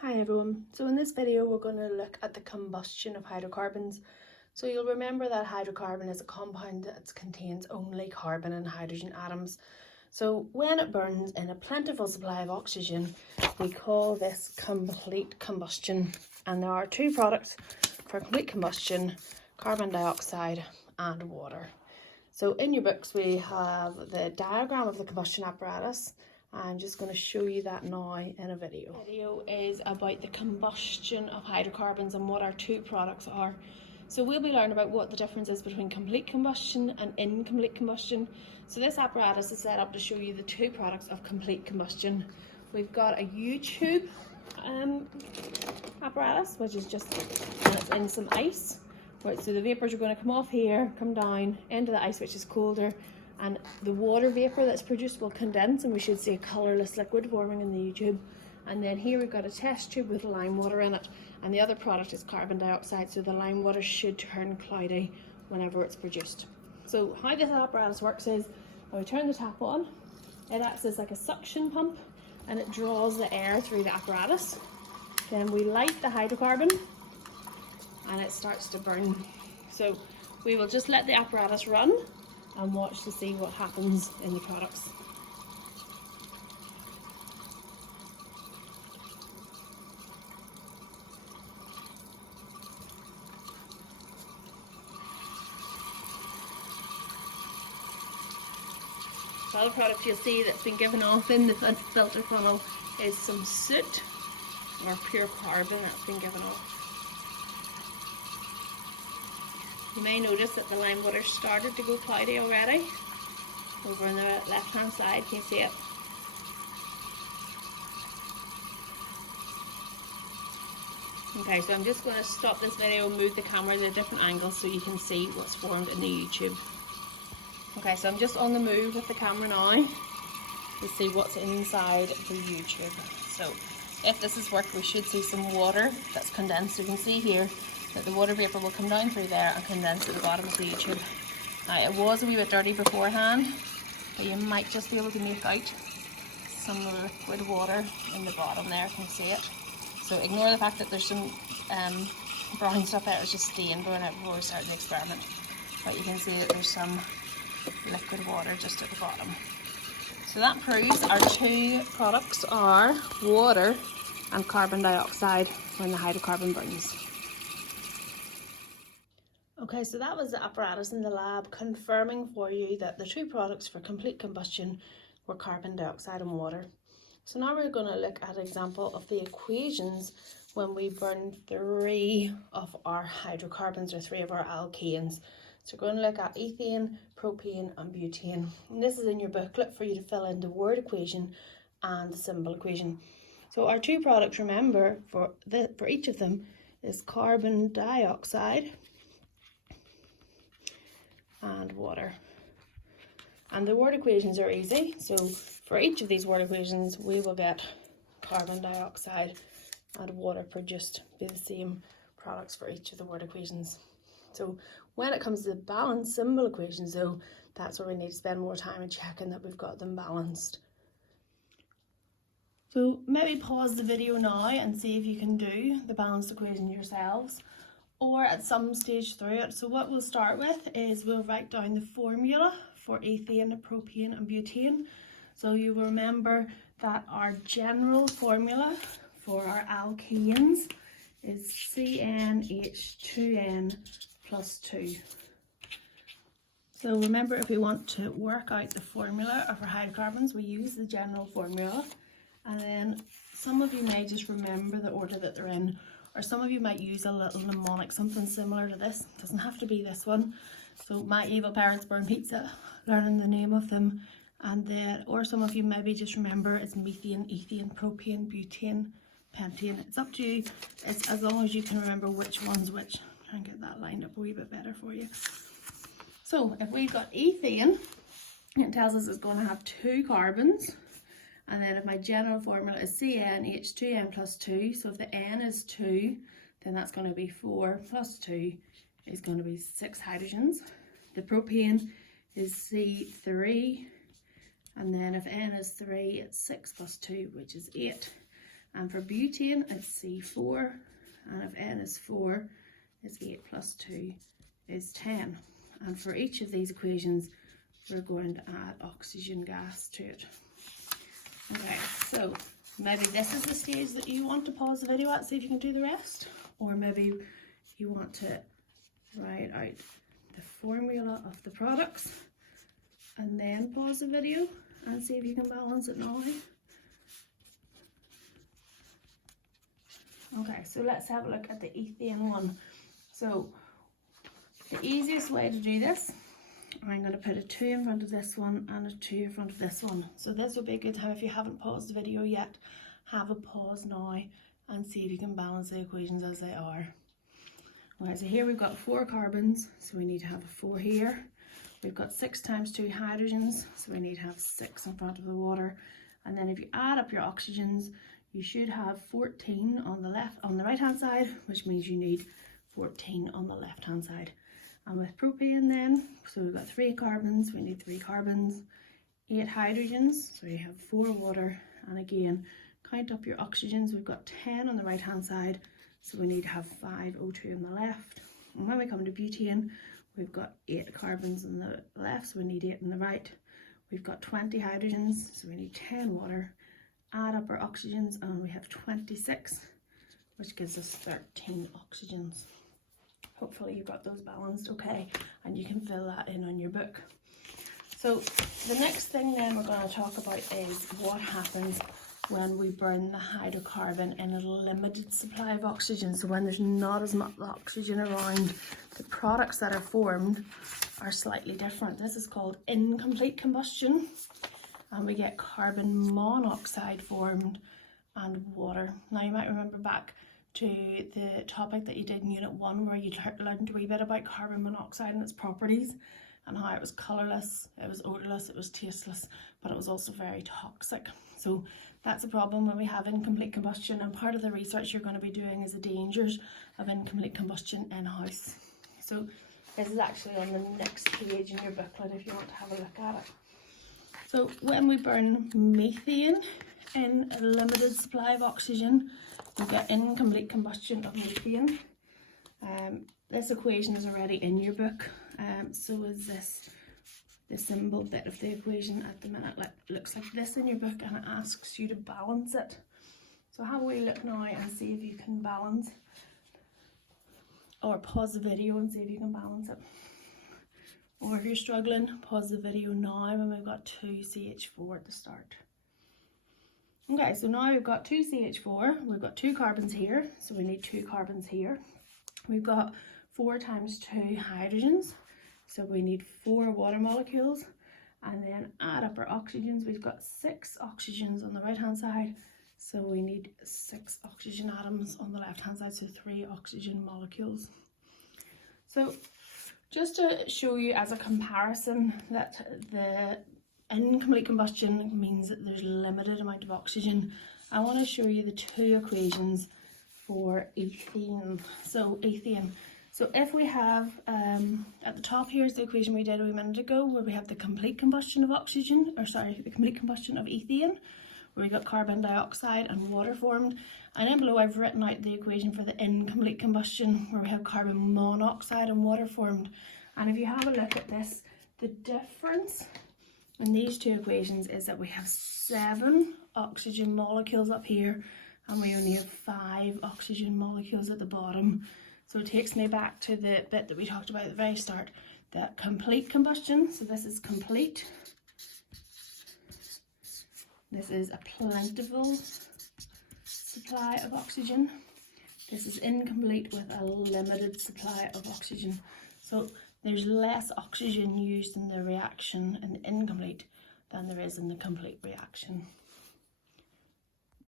Hi everyone, so in this video we're going to look at the combustion of hydrocarbons. So you'll remember that hydrocarbon is a compound that contains only carbon and hydrogen atoms. So when it burns in a plentiful supply of oxygen, we call this complete combustion. And there are two products for complete combustion: carbon dioxide and water. So in your books we have the diagram of the combustion apparatus. I'm just going to show you that now in a video. The video is about the combustion of hydrocarbons and what our two products are. So we'll be learning about what the difference is between complete combustion and incomplete combustion. So this apparatus is set up to show you the two products of complete combustion. We've got a U-tube apparatus, which is just, and it's in some ice. Right, so the vapours are going to come off here, come down into the ice, which is colder, and the water vapour that's produced will condense and we should see a colourless liquid forming in the U-tube. And then here we've got a test tube with lime water in it, and the other product is carbon dioxide, so the lime water should turn cloudy whenever it's produced. So how this apparatus works is, when we turn the tap on, it acts as like a suction pump and it draws the air through the apparatus. Then we light the hydrocarbon and it starts to burn. So we will just let the apparatus run and watch to see what happens in the products. The other product you'll see that's been given off in the filter funnel is some soot or pure carbon that's been given off. You may notice that the lime water started to go cloudy already. Over on the left hand side, can you see it? Okay, so I'm just going to stop this video and move the camera at a different angle so you can see what's formed in the U-tube. Okay, so I'm just on the move with the camera now to see what's inside the U-tube. So if this has worked, we should see some water that's condensed. You can see here that the water vapour will come down through there and condense at the bottom of the U-tube. Now it was a wee bit dirty beforehand, but you might just be able to make out some liquid water in the bottom there, can you see it? So ignore the fact that there's some brown stuff there. It was just stained before we started the experiment. But you can see that there's some liquid water just at the bottom. So that proves our two products are water and carbon dioxide when the hydrocarbon burns. Okay, so that was the apparatus in the lab confirming for you that the two products for complete combustion were carbon dioxide and water. So now we're going to look at an example of the equations when we burn three of our hydrocarbons or three of our alkanes. So we're going to look at ethane, propane and butane. And this is in your booklet for you to fill in the word equation and the symbol equation. So our two products, remember, for each of them is carbon dioxide and water. And the word equations are easy. So for each of these word equations, we will get carbon dioxide and water produced, be the same products for each of the word equations. So when it comes to the balanced symbol equations though, that's where we need to spend more time in checking that we've got them balanced. So maybe pause the video now and see if you can do the balanced equation yourselves, or at some stage through it. So what we'll start with is we'll write down the formula for ethane, propane and butane. So you will remember that our general formula for our alkanes is CnH2n plus 2. So remember, if we want to work out the formula of our hydrocarbons, we use the general formula, and then some of you may just remember the order that they're in, or some of you might use a little mnemonic, something similar to this. It doesn't have to be this one. So my evil parents burn pizza, learning the name of them, and then, or some of you maybe just remember it's methane, ethane, propane, butane, pentane. It's up to you. It's as long as you can remember which one's which. Try and get that lined up a wee bit better for you. So if we've got ethane, it tells us it's going to have two carbons. And then if my general formula is CnH2n plus 2, so if the n is 2, then that's going to be 4 plus 2 is going to be 6 hydrogens. The propane is C3, and then if n is 3, it's 6 plus 2, which is 8. And for butane, it's C4. And if N is 4, it's 8 plus 2 is 10. And for each of these equations, we're going to add oxygen gas to it. Okay, so maybe this is the stage that you want to pause the video at, see if you can do the rest. Or maybe you want to write out the formula of the products and then pause the video and see if you can balance it now. Okay, so let's have a look at the ethane one. So the easiest way to do this, I'm going to put a 2 in front of this one and a 2 in front of this one. So this will be a good time, if you haven't paused the video yet, have a pause now and see if you can balance the equations as they are. Okay, so here we've got 4 carbons, so we need to have a 4 here. We've got 6 times 2 hydrogens, so we need to have 6 in front of the water. And then if you add up your oxygens, you should have 14 on the right hand side, which means you need 14 on the left hand side. And with propane then, so we've got 3 carbons, we need 3 carbons, 8 hydrogens, so you have 4 water, and again, count up your oxygens, we've got 10 on the right hand side, so we need to have 5 O2 on the left. And when we come to butane, we've got 8 carbons on the left, so we need 8 on the right. We've got 20 hydrogens, so we need 10 water. Add up our oxygens and we have 26, which gives us 13 oxygens. Hopefully you've got those balanced okay, and you can fill that in on your book. So the next thing then we're going to talk about is what happens when we burn the hydrocarbon in a limited supply of oxygen. So when there's not as much oxygen around, the products that are formed are slightly different. This is called incomplete combustion, and we get carbon monoxide formed and water. Now you might remember back to the topic that you did in Unit 1 where you learned a wee bit about carbon monoxide and its properties and how it was colourless, it was odourless, it was tasteless, but it was also very toxic. So that's a problem when we have incomplete combustion, and part of the research you're going to be doing is the dangers of incomplete combustion in-house. So this is actually on the next page in your booklet if you want to have a look at it. So when we burn methane in a limited supply of oxygen, we get incomplete combustion of methane. This equation is already in your book, so is this. The symbol bit of the equation at the minute looks like this in your book, and it asks you to balance it. So have a wee look now and see if you can balance, or pause the video and see if you can balance it. Or if you're struggling, pause the video now when we've got 2CH4 at the start. Okay, so now we've got 2CH4, we've got 2 carbons here, so we need 2 carbons here. We've got 4 times 2 hydrogens, so we need 4 water molecules. And then add up our oxygens, we've got 6 oxygens on the right hand side, so we need 6 oxygen atoms on the left hand side, so 3 oxygen molecules. So just to show you as a comparison that the incomplete combustion means that there's a limited amount of oxygen, I want to show you the 2 equations for ethane. So ethane. So if we have, at the top here's the equation we did a minute ago where we have the complete combustion of oxygen, the complete combustion of ethane, where we got carbon dioxide and water formed. And then below I've written out the equation for the incomplete combustion where we have carbon monoxide and water formed. And if you have a look at this, the difference in these 2 equations is that we have 7 oxygen molecules up here and we only have 5 oxygen molecules at the bottom. So it takes me back to the bit that we talked about at the very start, the complete combustion. So this is complete. This is a plentiful supply of oxygen. This is incomplete with a limited supply of oxygen. So there's less oxygen used in the reaction in the incomplete than there is in the complete reaction.